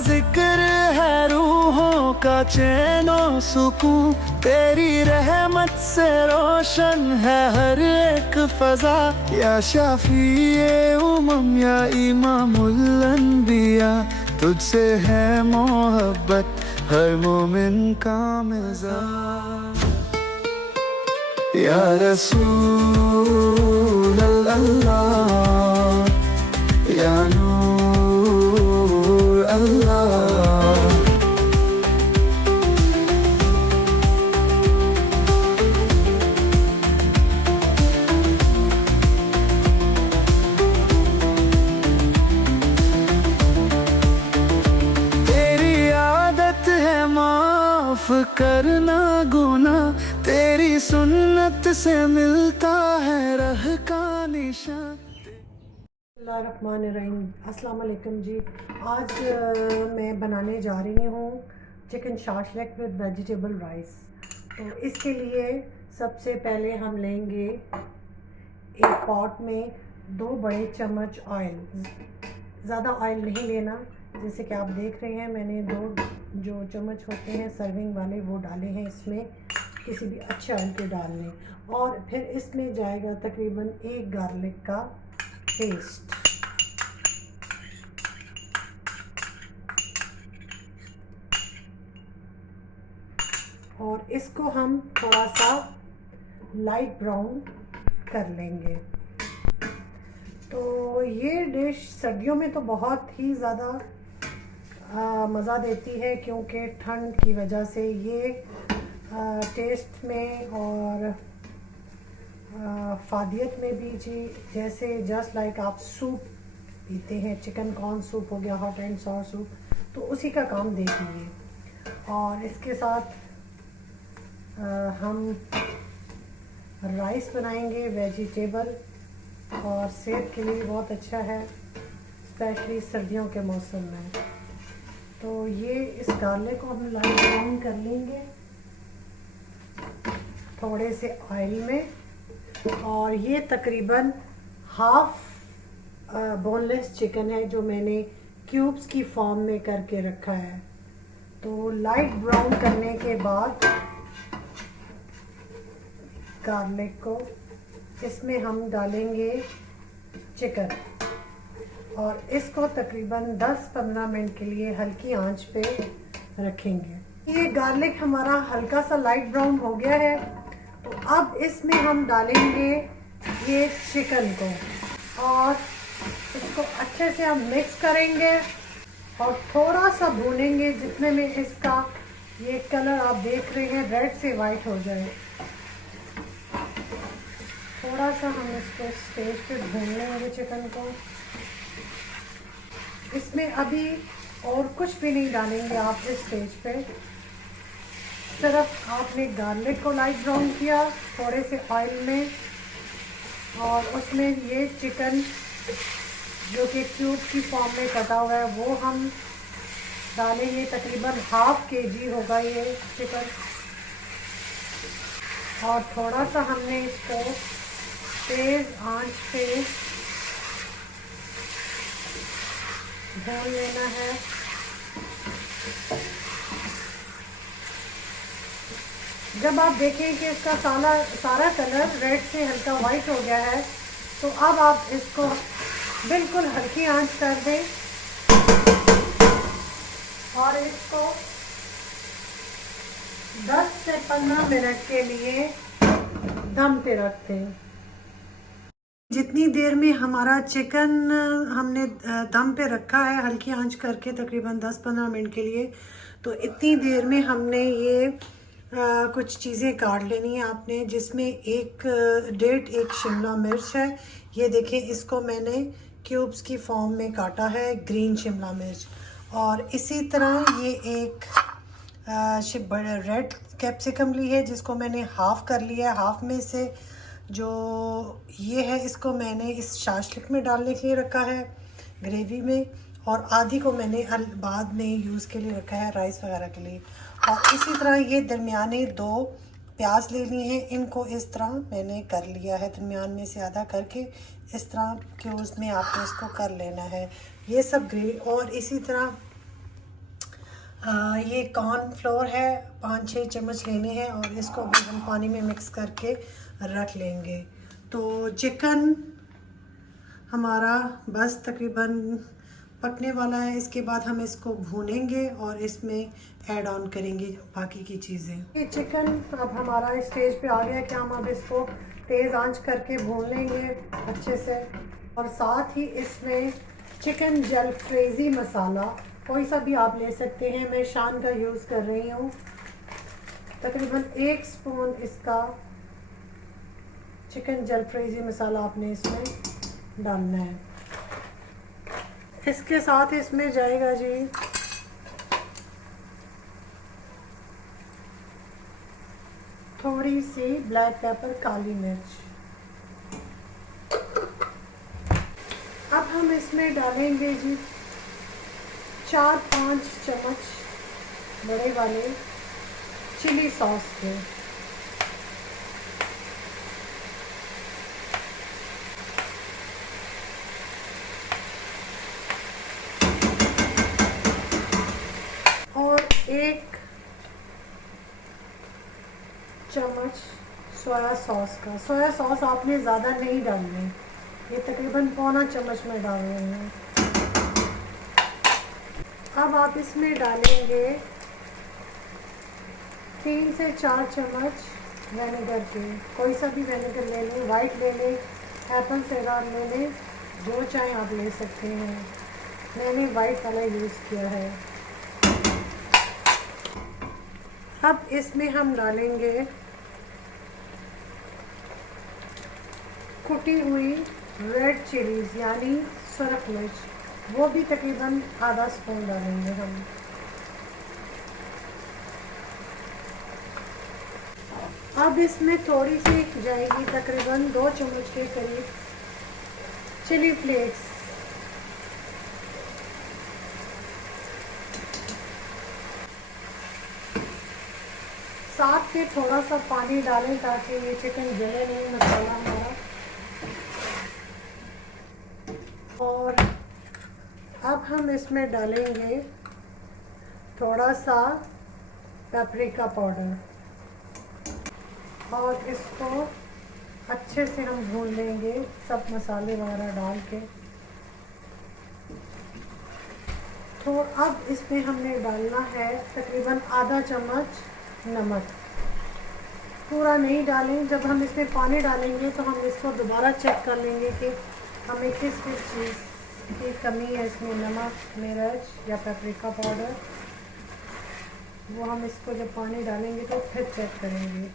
जिक्र है रूहों का चैनो सुकून, तेरी रहमत से रोशन है हर एक फजा। या शाफिए उमम या इमामुल अंबिया, तुझसे है मोहब्बत हर मोमिन का मिजाज। या रसूल अल्लाह, या नूर अल्लाह। तेरी आदत है माफ करना गुनाह, तेरी सुन्नत से मिलता है राह का निशान। अस्सलाम वालेकुम जी। आज मैं बनाने जा रही हूँ chicken shashlik with vegetable rice. तो इसके लिए सबसे पहले हम लेंगे एक पॉट में 2 बड़े चम्मच ऑयल। ज़्यादा ऑयल नहीं लेना, जैसे कि आप देख रहे हैं मैंने 2 जो चम्मच होते हैं सर्विंग वाले वो डाले हैं इसमें, किसी भी अच्छे ऑयल के डालने। और फिर इसमें जाएगा तकरीबन 1 गार्लिक का पेस्ट। और इसको हम थोड़ा सा लाइट ब्राउन कर लेंगे। तो ये डिश सर्दियों में तो बहुत ही ज़्यादा मज़ा देती है, क्योंकि ठंड की वजह से ये टेस्ट में और फादियत में भी जी, जैसे जस्ट लाइक आप सूप पीते हैं, चिकन कॉर्न सूप हो गया, हॉट एंड सॉर सूप, तो उसी का काम देती है। और इसके साथ हम राइस बनाएंगे वेजिटेबल, और सेहत के लिए बहुत अच्छा है, स्पेशली सर्दियों के मौसम में। तो ये इस गार्लिक को हम लाइट ब्राउन कर लेंगे थोड़े से ऑयल में। और ये तकरीबन हाफ बोनलेस चिकन है जो मैंने क्यूब्स की फॉर्म में करके रखा है। तो लाइट ब्राउन करने के बाद गार्लिक को इसमें हम डालेंगे चिकन, और इसको तकरीबन 10-15 मिनट के लिए हल्की आंच पे रखेंगे। ये गार्लिक हमारा हल्का सा लाइट ब्राउन हो गया है, तो अब इसमें हम डालेंगे ये चिकन को, और इसको अच्छे से हम मिक्स करेंगे और थोड़ा सा भूनेंगे, जितने में इसका ये कलर आप देख रहे हैं रेड से वाइट हो जाए। थोड़ा सा हम इसको स्टेज पे भून लेंगे चिकन को। इसमें अभी और कुछ भी नहीं डालेंगे आप इस स्टेज पे, सिर्फ आपने गार्लिक को लाइट ब्राउन किया थोड़े से ऑयल में, और उसमें ये चिकन जो कि क्यूब की फॉर्म में कटा हुआ है वो हम डालेंगे। तकरीबन ½ kg होगा ये चिकन, और थोड़ा सा हमने इसको तेज़ आंच पे भून लेना है। जब आप देखें कि इसका सारा कलर रेड से हल्का वाइट हो गया है, तो अब आप इसको बिल्कुल हल्की आंच कर दें और इसको 10 से 15 मिनट के लिए दम पे रख दें। जितनी देर में हमारा चिकन हमने दम पे रखा है हल्की आंच करके तकरीबन 10-15 मिनट के लिए, तो इतनी देर में हमने ये कुछ चीज़ें काट लेनी है आपने, जिसमें एक शिमला मिर्च है। ये देखें, इसको मैंने क्यूब्स की फॉर्म में काटा है, ग्रीन शिमला मिर्च। और इसी तरह ये एक रेड कैप्सिकम ली है, जिसको मैंने हाफ़ कर लिया है। हाफ़ में से जो ये है इसको मैंने इस शाशलिक में डालने के लिए रखा है ग्रेवी में, और आधी को मैंने बाद में यूज़ के लिए रखा है राइस वगैरह के लिए। और इसी तरह ये दरमियाने 2 प्याज लेनी है, इनको इस तरह मैंने कर लिया है, दरमियान में से आधा करके इस तरह क्यूब्स में आपको इसको कर लेना है। ये सब ग्रेवी, और इसी तरह ये कॉर्न फ्लोर है, 5-6 चम्मच लेने हैं और इसको भी हम पानी में मिक्स करके रख लेंगे। तो चिकन हमारा बस तकरीबन पकने वाला है। इसके बाद हम इसको भूनेंगे और इसमें ऐड ऑन करेंगे बाकी की चीज़ें। ये चिकन अब हमारा इस स्टेज पे आ गया कि हम अब इसको तेज़ आंच करके भून लेंगे अच्छे से। और साथ ही इसमें चिकन जलफ्रेज़ी मसाला कोई सा भी आप ले सकते हैं, मैं शान का यूज़ कर रही हूँ। तकरीबन 1 स्पून इसका चिकन जलफ्रेज़ी मसाला आपने इसमें डालना है। इसके साथ इसमें जाएगा जी थोड़ी सी ब्लैक पेपर, काली मिर्च। अब हम इसमें डालेंगे जी 4-5 चम्मच बड़े वाले चिली सॉस के। और 1 चम्मच सोया सॉस का। सोया सॉस आपने ज़्यादा नहीं डालनी, ये तकरीबन पौना चम्मच में डाल रहे हैं। अब आप इसमें डालेंगे 3 से 4 चम्मच विनेगर के। कोई सा भी विनेगर ले लें, वाइट ले लें, एप्पल साइडर ले लें, जो चाहे आप ले सकते हैं। मैंने वाइट वाला यूज़ किया है। अब इसमें हम डालेंगे कुटी हुई रेड चिलीज यानी सुरख मिर्च, वो भी तकरीबन आधा स्पून डालेंगे हम। अब इसमें थोड़ी सी जाएगी तकरीबन 2 चम्मच के करीब चिली फ्लेक्स। साथ में थोड़ा सा पानी डालें ताकि ये चिकन जले नहीं, मसाला हमारा। और अब हम इसमें डालेंगे थोड़ा सा पेपरिका पाउडर और इसको अच्छे से हम भून लेंगे सब मसाले वगैरह डाल के। तो अब इसमें हमने डालना है तकरीबन आधा चम्मच नमक। पूरा नहीं डालें, जब हम इसमें पानी डालेंगे तो हम इसको दोबारा चेक कर लेंगे कि हमें किस किस चीज़ की कमी है इसमें, नमक, मिर्च या पेपरिका पाउडर। वो हम इसको जब पानी डालेंगे तो फिर चेक करेंगे।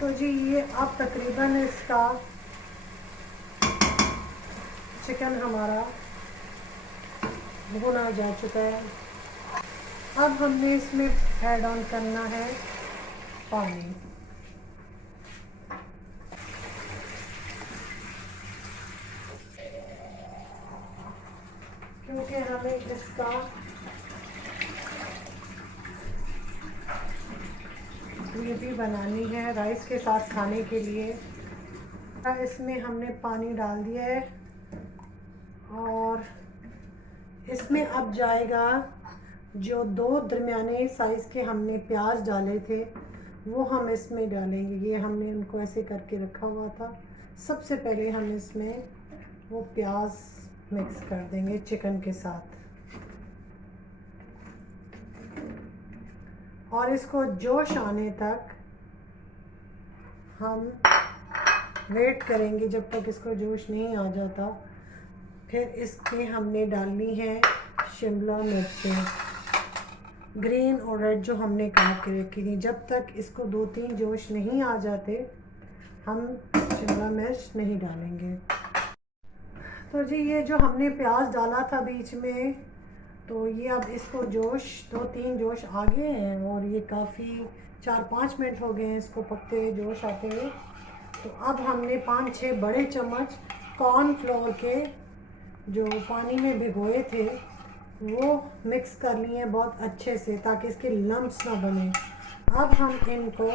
तो जी ये अब तकरीबन इसका चिकन हमारा भुना जा चुका है। अब हमने इसमें ऐड ऑन करना है पानी। क्योंकि हमें इसका ग्रेवी बनानी है राइस के साथ खाने के लिए। इसमें हमने पानी डाल दिया है और इसमें अब जाएगा जो 2 दरमियाने साइज़ के हमने प्याज डाले थे वो हम इसमें डालेंगे। ये हमने उनको ऐसे करके रखा हुआ था। सबसे पहले हम इसमें वो प्याज मिक्स कर देंगे चिकन के साथ और इसको जोश आने तक हम वेट करेंगे जब तक इसको जोश नहीं आ जाता। फिर इसमें हमने डालनी है शिमला मिर्चें, ग्रीन और रेड जो हमने काट के रखी थी। जब तक इसको 2-3 जोश नहीं आ जाते हम शिमला मिर्च नहीं डालेंगे। तो जी ये जो हमने प्याज डाला था बीच में, तो ये अब इसको जोश 2-3 जोश आ गए हैं और ये काफ़ी 4-5 मिनट हो गए हैं इसको पकते हुए, जोश आते हुए। तो अब हमने 5-6 बड़े चम्मच कॉर्नफ्लोर के जो पानी में भिगोए थे वो मिक्स कर लिए बहुत अच्छे से ताकि इसके लम्प्स ना बने। अब हम इनको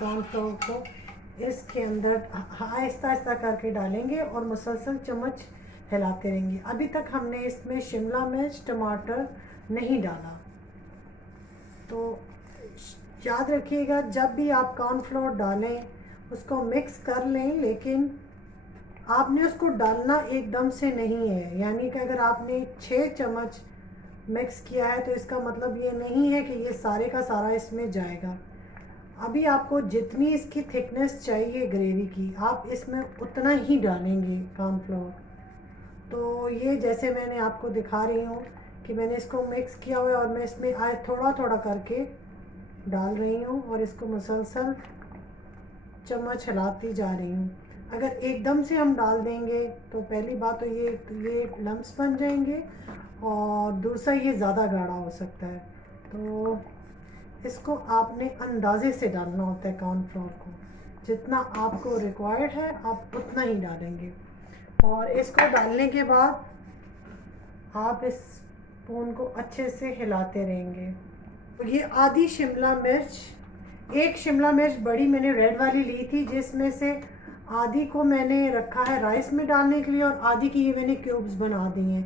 कॉर्नफ्लोर को इसके अंदर आहिस्ता आहिस्ता करके डालेंगे और मुसलसल चम्मच हिलाते रहेंगे। अभी तक हमने इसमें शिमला मिर्च टमाटर नहीं डाला, तो याद रखिएगा जब भी आप कॉर्नफ्लोर डालें उसको मिक्स कर लें, लेकिन आपने उसको डालना एकदम से नहीं है। यानी कि अगर आपने 6 चम्मच मिक्स किया है तो इसका मतलब ये नहीं है कि ये सारे का सारा इसमें जाएगा। अभी आपको जितनी इसकी थिकनेस चाहिए ग्रेवी की, आप इसमें उतना ही डालेंगे कॉर्नफ्लोर। तो ये जैसे मैंने आपको दिखा रही हूँ कि मैंने इसको मिक्स किया हुआ है और मैं इसमें आज थोड़ा थोड़ा करके डाल रही हूँ और इसको मुसलसल चम्मच हिलाती जा रही हूँ। अगर एकदम से हम डाल देंगे तो पहली बात तो ये लम्स बन जाएंगे और दूसरा ये ज़्यादा गाढ़ा हो सकता है। तो इसको आपने अंदाजे से डालना होता है कॉर्नफ्लोर को, जितना आपको रिक्वायर्ड है आप उतना ही डालेंगे। और इसको डालने के बाद आप इस स्पून को अच्छे से हिलाते रहेंगे। तो ये आधी शिमला मिर्च, एक शिमला मिर्च बड़ी मैंने रेड वाली ली थी, जिसमें से आधी को मैंने रखा है राइस में डालने के लिए और आधी की ये मैंने क्यूब्स बना दी हैं।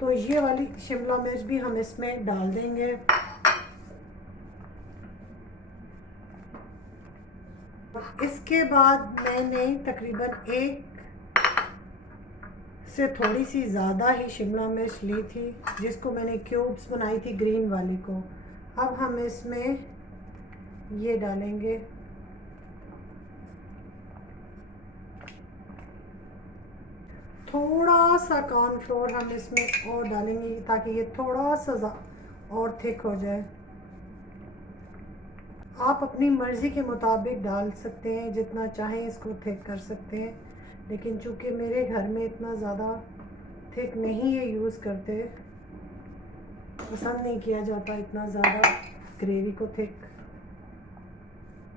तो ये वाली शिमला मिर्च भी हम इसमें डाल देंगे। इसके बाद मैंने तकरीबन 1 से थोड़ी सी ज़्यादा ही शिमला मिर्च ली थी, जिसको मैंने क्यूब्स बनाई थी ग्रीन वाली को। अब हम इसमें ये डालेंगे, थोड़ा सा कॉर्नफ्लोर हम इसमें और डालेंगे ताकि ये थोड़ा सा और थिक हो जाए। आप अपनी मर्ज़ी के मुताबिक डाल सकते हैं, जितना चाहें इसको थिक कर सकते हैं, लेकिन चूँकि मेरे घर में इतना ज़्यादा थिक नहीं है यूज़ करते, पसंद नहीं किया जाता इतना ज़्यादा ग्रेवी को थिक,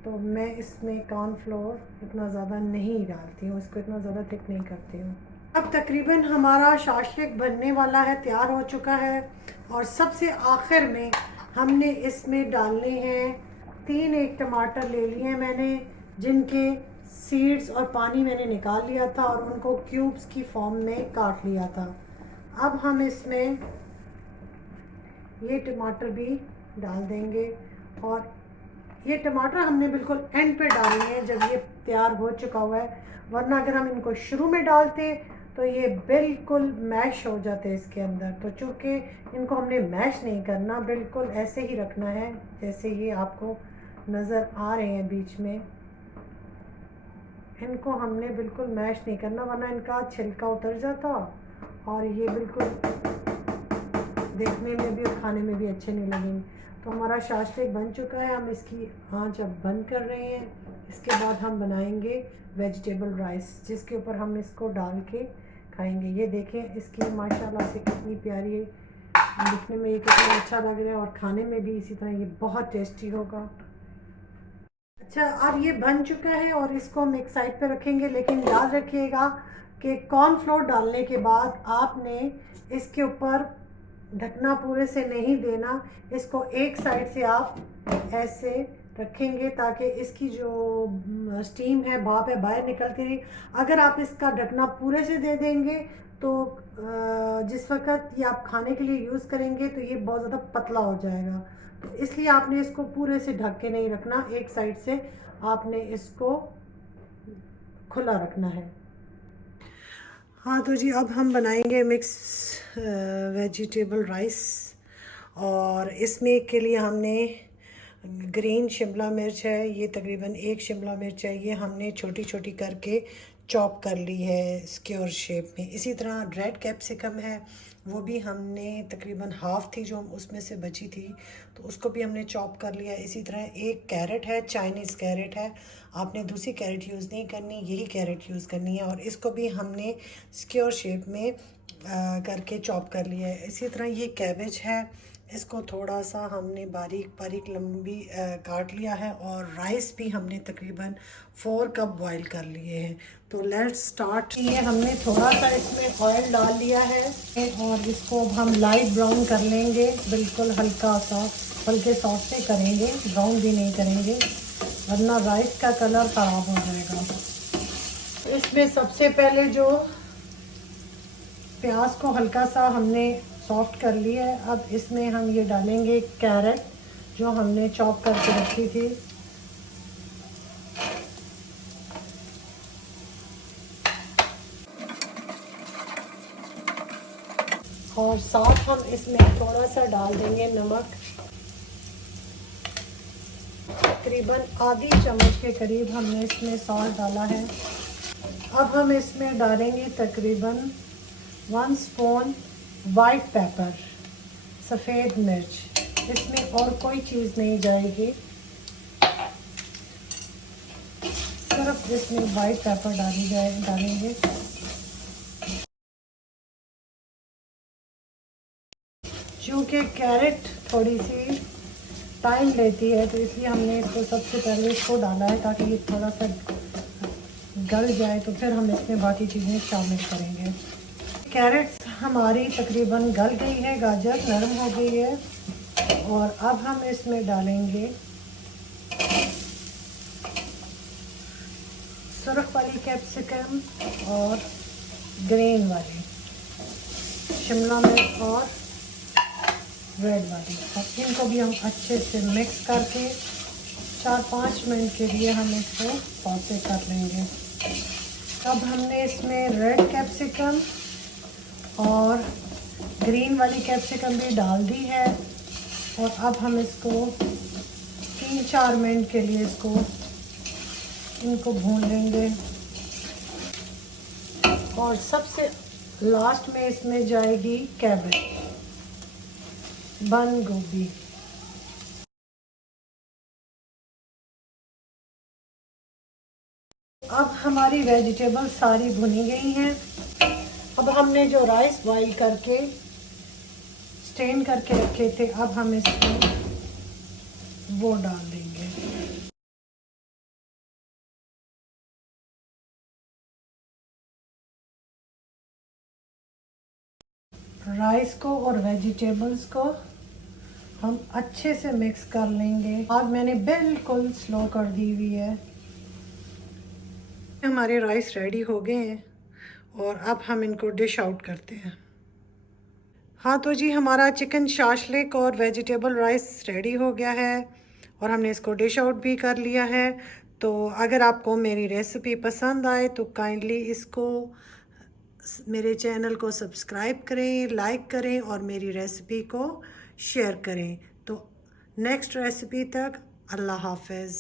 तो मैं इसमें कॉर्नफ्लोर इतना ज़्यादा नहीं डालती हूँ, इसको इतना ज़्यादा थिक नहीं करती हूँ। अब तकरीबन हमारा शाशलिक बनने वाला है, तैयार हो चुका है। और सबसे आखिर में हमने इसमें डालने हैं 1 टमाटर ले लिए हैं मैंने, जिनके सीड्स और पानी मैंने निकाल लिया था और उनको क्यूब्स की फॉर्म में काट लिया था। अब हम इसमें ये टमाटर भी डाल देंगे और ये टमाटर हमने बिल्कुल एंड पे डालने हैं जब ये तैयार हो चुका हुआ है, वरना अगर हम इनको शुरू में डालते तो ये बिल्कुल मैश हो जाते इसके अंदर। तो चूँकि इनको हमने मैश नहीं करना, बिल्कुल ऐसे ही रखना है जैसे ये आपको नज़र आ रहे हैं बीच में, इनको हमने बिल्कुल मैश नहीं करना, वरना इनका छिलका उतर जाता और ये बिल्कुल देखने में भी और खाने में भी अच्छे नहीं लगेंगे। तो हमारा शाशलिक बन चुका है, हम इसकी आंच अब बंद कर रहे हैं। इसके बाद हम बनाएंगे वेजिटेबल राइस, जिसके ऊपर हम इसको डाल के खाएंगे। ये देखें इसकी माशाल्लाह से कितनी प्यारी है, दिखने में ये कितना अच्छा लग रहा है और खाने में भी इसी तरह ये बहुत टेस्टी होगा। अच्छा, अब ये बन चुका है और इसको हम एक साइड पे रखेंगे, लेकिन याद रखिएगा कि कॉर्नफ्लोर डालने के बाद आपने इसके ऊपर ढकना पूरे से नहीं देना, इसको एक साइड से आप ऐसे रखेंगे ताकि इसकी जो स्टीम है, भाप है, बाहर निकलती रही। अगर आप इसका ढकना पूरे से दे देंगे तो जिस वक्त ये आप खाने के लिए यूज़ करेंगे तो ये बहुत ज़्यादा पतला हो जाएगा। तो इसलिए आपने इसको पूरे से ढक के नहीं रखना, एक साइड से आपने इसको खुला रखना है। हाँ तो जी, अब हम बनाएंगे मिक्स वेजिटेबल राइस और इसमें के लिए हमने ग्रीन शिमला मिर्च है, ये तकरीबन 1 शिमला मिर्च है, ये हमने छोटी छोटी करके चॉप कर ली है स्क्वायर शेप में। इसी तरह रेड कैप्सिकम है, वो भी हमने तकरीबन हाफ़ थी जो उसमें से बची थी, तो उसको भी हमने चॉप कर लिया। इसी तरह 1 कैरेट है, चाइनीज़ कैरेट है, आपने दूसरी कैरेट यूज़ नहीं करनी, यही कैरेट यूज़ करनी है और इसको भी हमने स्क्वायर शेप में करके चॉप कर लिया है। इसी तरह ये कैबेज है, इसको थोड़ा सा हमने बारीक बारीक लंबी काट लिया है और राइस भी हमने तकरीबन 4 कप बॉईल कर लिए हैं। तो लेट्स स्टार्ट। ये हमने थोड़ा सा इसमें ऑयल डाल लिया है और इसको हम लाइट ब्राउन कर लेंगे, बिल्कुल हल्का सा, हल्के सॉस से करेंगे, ब्राउन भी नहीं करेंगे वरना राइस का कलर ख़राब हो जाएगा। इसमें सबसे पहले जो प्याज को हल्का सा हमने सॉफ्ट कर लिया है। अब इसमें हम ये डालेंगे कैरेट जो हमने चॉप करके रखी थी। और साथ हम इसमें थोड़ा सा डाल देंगे नमक, तकरीबन आधी चम्मच के करीब हमने इसमें सॉल्ट डाला है। अब हम इसमें डालेंगे तकरीबन 1 स्पून वाइट पेपर, सफ़ेद मिर्च। इसमें और कोई चीज़ नहीं जाएगी, सिर्फ इसमें वाइट पेपर डालेंगे। चूँकि कैरेट थोड़ी सी टाइम लेती है तो इसलिए हमने इसको सबसे पहले इसको डाला है ताकि ये थोड़ा सा गल जाए, तो फिर हम इसमें बाकी चीज़ें शामिल करेंगे। कैरेट हमारी तकरीबन गल गई है, गाजर नरम हो गई है। और अब हम इसमें डालेंगे सुर्ख वाली कैप्सिकम और ग्रीन वाली, शिमला मिर्च और रेड वाली। अब इनको भी हम अच्छे से मिक्स करके 4-5 मिनट के लिए हम इसको सौते कर लेंगे। अब हमने इसमें रेड कैप्सिकम और ग्रीन वाली कैप्सिकम भी डाल दी है। और अब हम इसको 3-4 मिनट के लिए इनको भून लेंगे। और सबसे लास्ट में इसमें जाएगी कैबेज, बंद गोभी। अब हमारी वेजिटेबल सारी भुनी गई हैं। अब हमने जो राइस बॉईल करके स्टेन करके रखे थे, अब हम इसमें वो डाल देंगे। राइस को और वेजिटेबल्स को हम अच्छे से मिक्स कर लेंगे। आग मैंने बिल्कुल स्लो कर दी हुई है। हमारे राइस रेडी हो गए हैं और अब हम इनको डिश आउट करते हैं। हाँ तो जी, हमारा चिकन शाशलिक और वेजिटेबल राइस रेडी हो गया है और हमने इसको डिश आउट भी कर लिया है। तो अगर आपको मेरी रेसिपी पसंद आए तो काइंडली इसको मेरे चैनल को सब्सक्राइब करें, लाइक करें और मेरी रेसिपी को शेयर करें। तो नेक्स्ट रेसिपी तक अल्लाह हाफ़िज़।